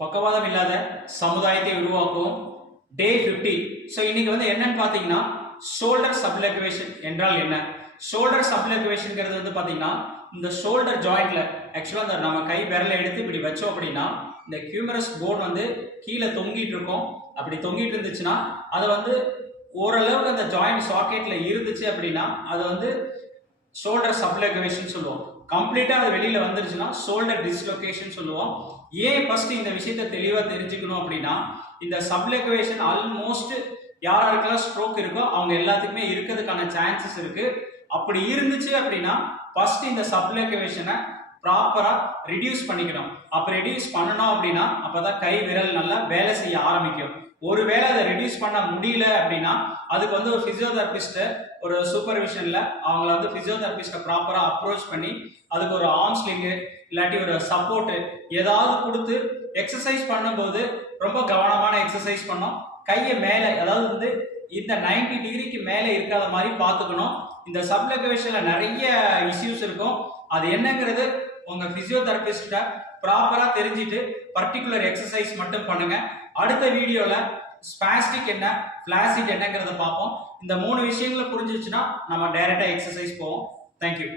பக்கவாதம் இல்லாத சமுதாயத்தை உருவாக்குவோம் டே 50 ஸோ இன்னைக்கு வந்து என்னன்னு பார்த்தீங்கன்னா ஷோல்டர் சப்ளக்குவேஷன் என்றால் என்ன? ஷோல்டர் சப்லெகுவேஷன்ங்கிறது வந்து பார்த்தீங்கன்னா இந்த ஷோல்டர் ஜாயிண்ட்ல ஆக்சுவலாக அந்த நம்ம கை விரலை எடுத்து இப்படி வச்சோம் அப்படின்னா இந்த ஹியூமரஸ் போன் வந்து கீழே தொங்கிட்டு இருக்கும். அப்படி தொங்கிட்டு இருந்துச்சுன்னா அதை வந்து ஓரளவுக்கு அந்த ஜாயிண்ட் சாக்கெட்டில் இருந்துச்சு அப்படின்னா அதை வந்து ஷோல்டர் சப்ளக்குவேஷன் சொல்லுவோம். கம்ப்ளீட்டாக அது வெளியில் வந்துருச்சுன்னா ஷோல்டர் டிஸ்லொகேஷன் சொல்லுவோம். ஏன் ஃபர்ஸ்ட் இந்த விஷயத்தை தெளிவாக தெரிஞ்சுக்கணும் அப்படின்னா இந்த சப்லெகுவேஷன் ஆல்மோஸ்ட் யார் யாருக்கெல்லாம் ஸ்ட்ரோக் இருக்கோ அவங்க எல்லாத்துக்குமே இருக்கிறதுக்கான சான்சஸ் இருக்கு. அப்படி இருந்துச்சு அப்படின்னா ஃபர்ஸ்ட் இந்த சப்லெகுவேஷனை ப்ராப்பராக ரெடியூஸ் பண்ணிக்கணும். அப்போ ரெடியூஸ் பண்ணணும் அப்படின்னா அப்பதான் கை விரல் நல்லா வேலை செய்ய ஆரம்பிக்கும். ஒருவேளை அதை ரெடியூஸ் பண்ண முடியல அப்படின்னா அதுக்கு வந்து ஒரு ஃபிசியோதெரபிஸ்ட்டை ஒரு சூப்பர்விஷனில் அவங்கள வந்து ஃபிசியோதெரபிஸ்ட்டை ப்ராப்பராக அப்ரோச் பண்ணி அதுக்கு ஒரு ஆர்ம்ஸ்லிங்கு இல்லாட்டி ஒரு சப்போர்ட்டு ஏதாவது கொடுத்து எக்ஸசைஸ் பண்ணும்போது ரொம்ப கவனமான எக்ஸசைஸ் பண்ணோம். கையை மேலே அதாவது வந்து இந்த 90 டிகிரிக்கு மேலே இருக்காத மாதிரி பார்த்துக்கணும். இந்த சப்லகவேஷனில் நிறைய இஷ்யூஸ் இருக்கும். அது என்னங்கிறது உங்கள் ஃபிசியோதெரபிஸ்ட்டை ப்ராப்பராக தெரிஞ்சுட்டு பர்டிகுலர் எக்ஸசைஸ் மட்டும் பண்ணுங்க. அடுத்த வீடியோவில் ஸ்பாஸ்டிக் என்ன பிளாஸ்டிக் என்னங்கிறத பார்ப்போம். இந்த மூணு விஷயங்களை புரிஞ்சிச்சுன்னா நம்ம டைரக்டா எக்ஸசைஸ் போவோம். தேங்க்யூ